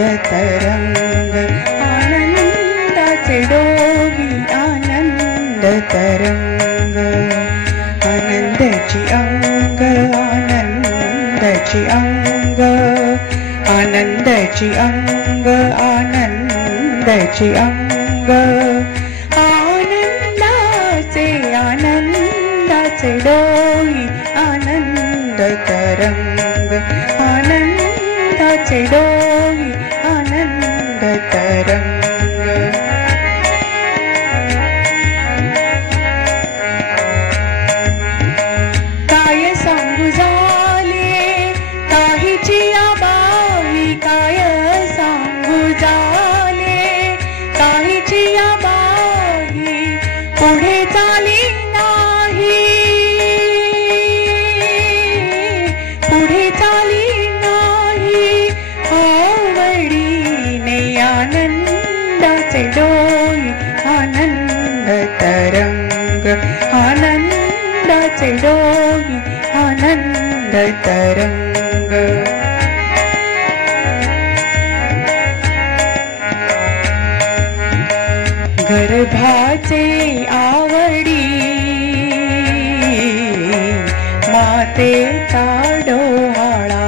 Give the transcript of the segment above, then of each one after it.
तरंग आनंदाचे डोही आनंद तरंग आनंदाची अंग आनंदाची अंग आनंदाची अंग आनंदाची अंग आनंदाचे डोही आनंद तरंग आनंदाचे डोही आनंद तरंग काय सांगू झाले काहीची आबाई काय सांगू झाले काहीची आबाई पुढे चाली आनंदाचे डोही आनंद तरंग आनंदाचे डोही आनंद तरंग गर्भाचे आवडी मातेचा डोहाळा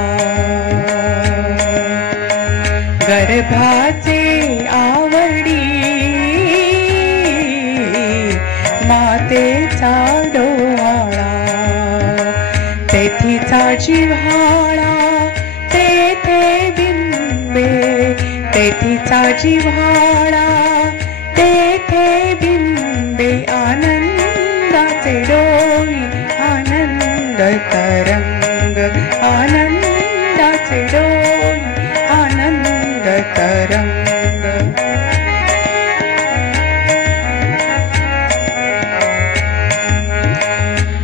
गर्भाचे आवडी मातेचा डोहाळा तेथीचा जिव्हाळा तेथे बिंबे तेथीचा जिव्हाळा तेथे बिंबे आनंदाचे डोही आनंद तरंग आनंदाचे डोही आनंद तरंग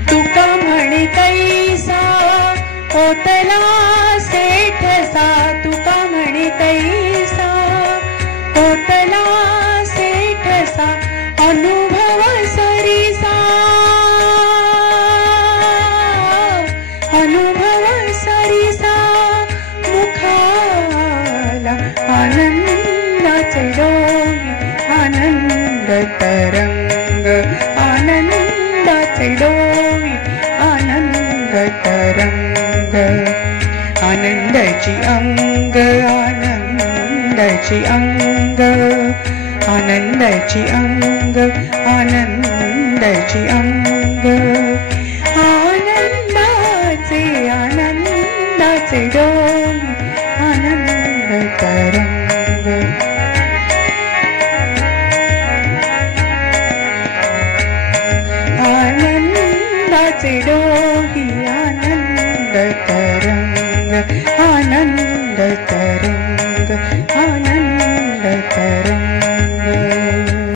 तुका म्हणे कैसा ओतला सेठसा तुका म्हणे कैसा ओतला सेठसा अनुभव सरीसा अनुभव सरीसा मुखाला आनंदाचे डोही आनंद तरंग आनंदाचे डोही आनंद तरंग आनंदाची अंग आनंदाची अंग आनंदाची अंग आनंदाची अंग आनंदाचे डोही आनंद तरंग आनंदाचे डोही आनंद तरंग आनंद तरंग